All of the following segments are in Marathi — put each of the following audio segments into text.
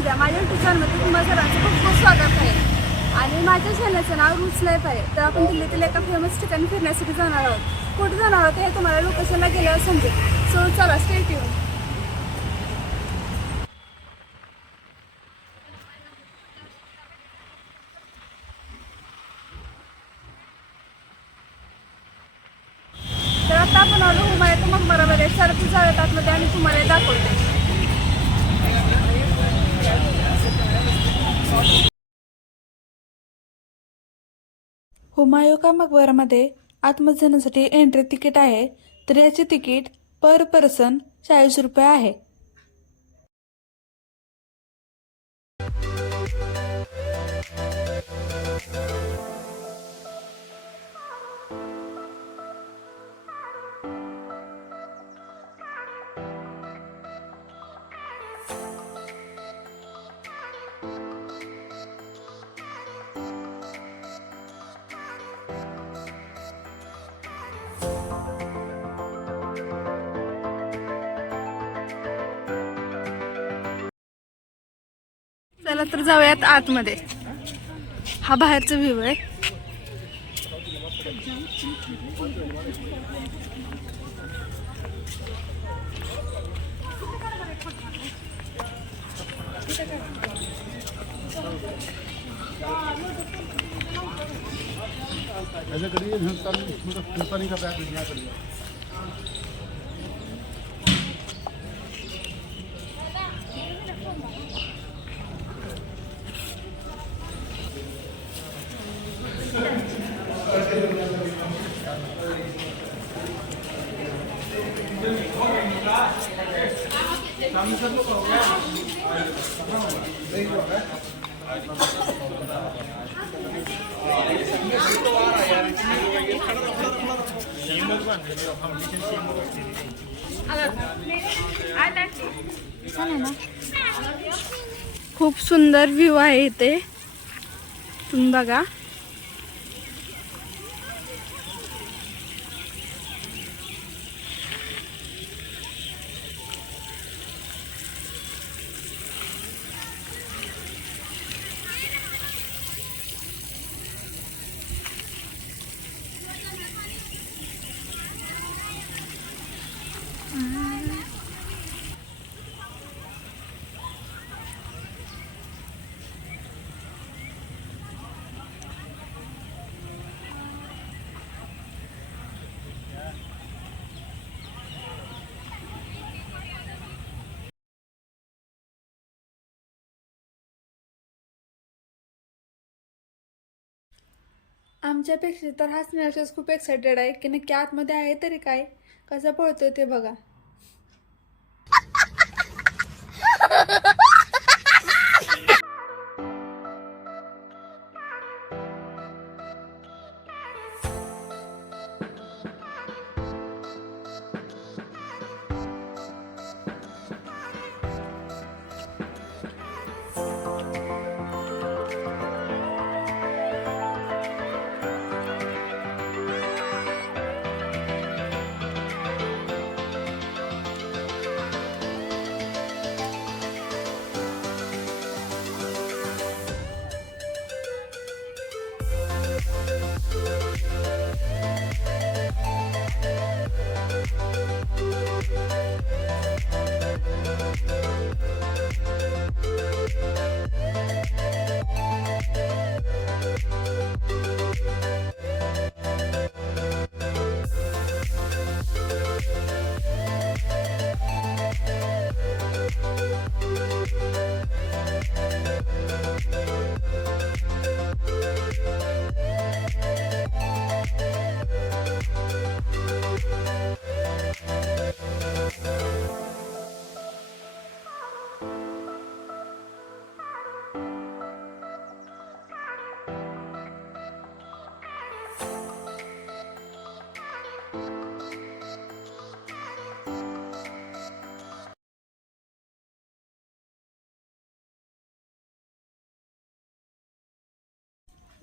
द्या. माझ्या युट्यूब चॅनलमध्ये तुम्हाला सर्वांचं खूप खूप स्वागत आहे. आणि माझ्या चॅनलचं नाव रूट्स लाईफ आहे. तर आपण दिल्लीतील एका फेमस ठिकाणी फिरण्यासाठी जाणार आहोत. कुठे जाणार आहोत हे तुम्हाला लोकेशनला गेल्यावर समजेल. सो चला स्टे ट्यून. तर आता आपण आलो हुमायूं मकबरामध्ये. सरकी जाऊयात आतमध्ये आणि तुम्हाला दाखवते. हुमायूं का मकबरामध्ये आतमध्ये जाण्यासाठी एंट्री तिकीट आहे. तर याचे तिकीट पर पर्सन 40 रुपये आहे. चला तर जाऊयात आतमध्ये. हा बाहेरचा व्ह्यू आहे. ऐसे करिए हिंदुस्तानी का बैग भिजवा करिए. खूप सुंदर व्ह्यू आहे इथे, तुम्ही बघा. आमच्यापेक्षा तर हा स्नेहस खूप एक्सायटेड आहे की नक्की आतमध्ये आहे तरी काय, कसं पळतोय ते बघा.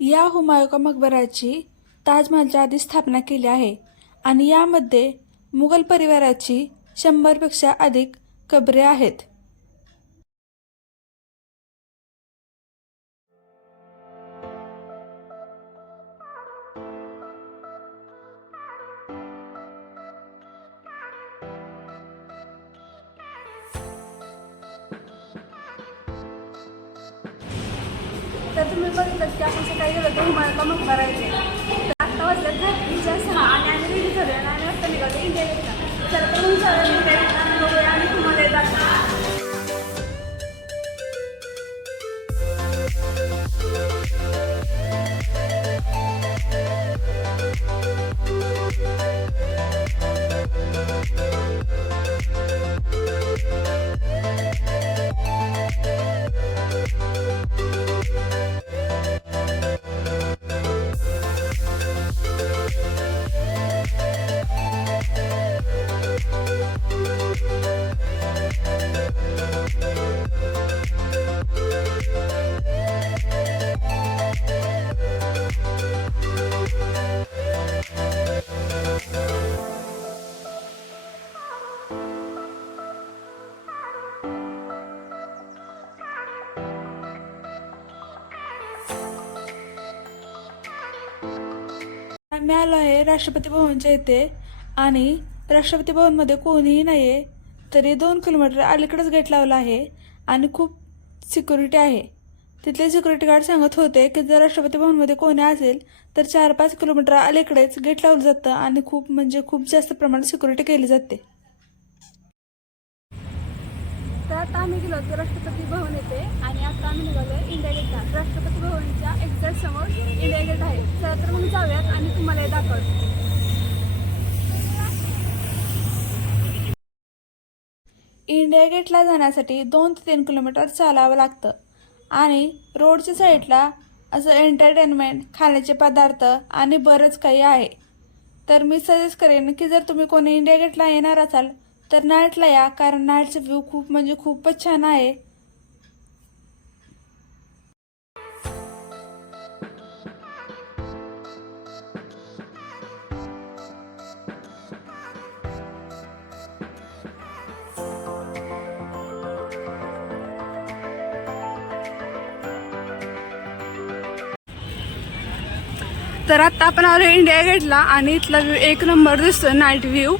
या हुमायूं का मकबराची ताजमहलच्या आधी स्थापना केली आहे आणि यामध्ये मुघल परिवाराची 100पेक्षा अधिक कबरे आहेत. तर तुम्ही बघितलं की आपण सकाळी गेलो तर हिमालयाचा मकबरा येते. तर आत्ता वाजल्यात रात्रीच्या 6 आणि आम्ही रेडी झालो आणि आम्ही वाजता निघालो इंडिया गेटला. तर मग जाऊया इंडिया गेटला आणि बघूया आणि तुम्हाला दाखवतो. आम्ही आलो आहे राष्ट्रपती भवनच्या इथे आणि राष्ट्रपती भवनमध्ये कोणीही नाही आहे. तरी 2 किलोमीटर अलीकडेच गेट लावला आहे आणि खूप सिक्युरिटी आहे. तिथले सिक्युरिटी गार्ड सांगत होते की जर राष्ट्रपती भवनमध्ये कोणी असेल तर 4-5 किलोमीटर अलीकडेच गेट लावलं जातं आणि खूप जास्त प्रमाणात सिक्युरिटी केली जाते. तर आता आम्ही गेलो होतो राष्ट्रपती भवन येते आणि आता आम्ही निघालो इंडिया गेटला. राष्ट्रपती भवनच्या एक्झॅक्ट समोर इंडिया गेट आहे. चला तर मग जाऊयात आणि तुम्हाला हे दाखवतो. इंडिया गेटला जाण्यासाठी 2 ते 3 किलोमीटर चालावं लागतं आणि रोडच्या साईडला असं एंटरटेनमेंट, खाण्याचे पदार्थ आणि बरंच काही आहे. तर मी सजेस्ट करेन की जर तुम्ही कोणी इंडिया गेटला येणार असाल तर नाईटला या, कारण नाईटचा व्ह्यू खूपच छान आहे. तर आता आपण आलो इंडिया गेटला आणि इथला व्ह्यू 1 नंबर दिसतो, नाईट व्ह्यू.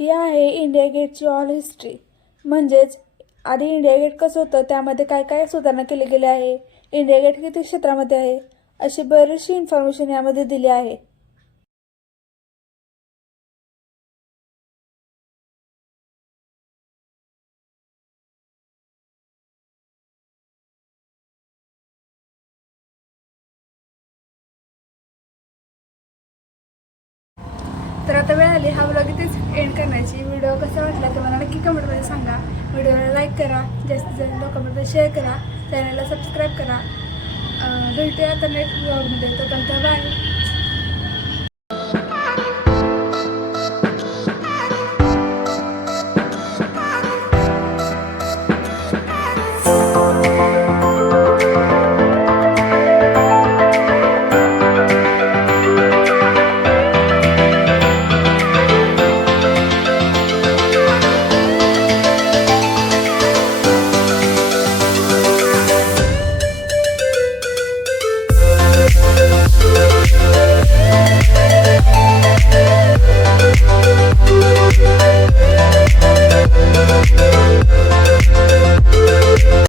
ही आहे इंडिया गेटची ऑल हिस्ट्री. म्हणजेच आधी इंडिया गेट कसं होतं, त्यामध्ये काय काय सुधारणा केली गेली आहे, इंडिया गेट किती क्षेत्रामध्ये आहे, अशी बरीचशी इन्फॉर्मेशन यामध्ये दिली आहे. तर आता वेळ आली हा व्लॉग इथेच एंड करण्याची. व्हिडिओ कसा वाटला ते मला नक्की कमेंटमध्ये सांगा. व्हिडिओला लाईक करा, जास्तीत जास्त लोकांमध्ये शेअर करा, चॅनलला सबस्क्राईब करा. भेटूया आता नेक्स्ट व्लॉगमध्ये. तोपर्यंत बाय.